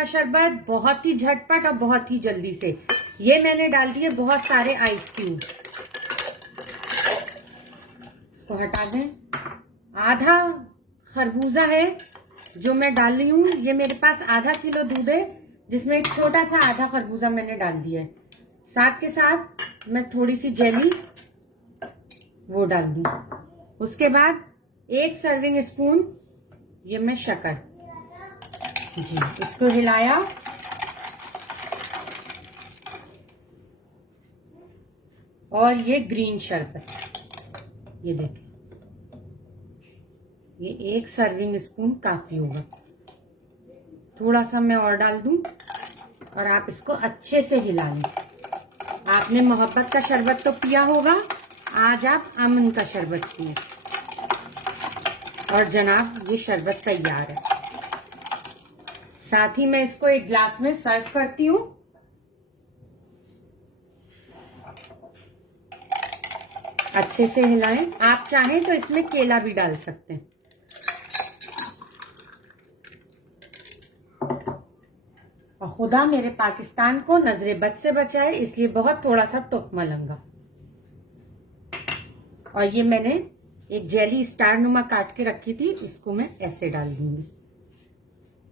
का शरबत बहुत ही झटपट और बहुत ही जल्दी से। ये मैंने डाल दिए बहुत सारे आइस क्यूब। इसको हटा दें। आधा खरबूजा है जो मैं डाल रही हूँ। ये मेरे पास आधा किलो दूध है जिसमें एक छोटा सा आधा खरबूजा मैंने डाल दिया है। साथ के साथ मैं थोड़ी सी जेली वो डाल दूं। उसके बाद 1 सर्विंग स्पून ये मैं शक्कर जी, इसको हिलाया और ये ग्रीन शरबत, ये देखें, ये 1 सर्विंग स्पून काफी होगा। थोड़ा सा मैं और डाल दूं और आप इसको अच्छे से हिला लें। आपने मोहब्बत का शरबत तो पिया होगा, आज आप अमन का शरबत पिए। और जनाब ये शरबत तैयार है। साथ ही मैं इसको एक ग्लास में सर्व करती हूँ। अच्छे से हिलाएं। आप चाहें तो इसमें केला भी डाल सकते हैं। और खुदा मेरे पाकिस्तान को नजरे बद से बचाए, इसलिए बहुत थोड़ा सा तुफ्मा लूंगा। और ये मैंने एक जेली स्टार नुमा काट के रखी थी, इसको मैं ऐसे डाल दूंगी।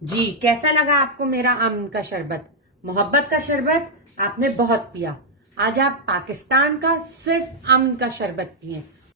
जी, कैसा लगा आपको मेरा अमन का शरबत? मोहब्बत का शरबत आपने बहुत पिया, आज आप पाकिस्तान का सिर्फ अमन का शरबत पिए।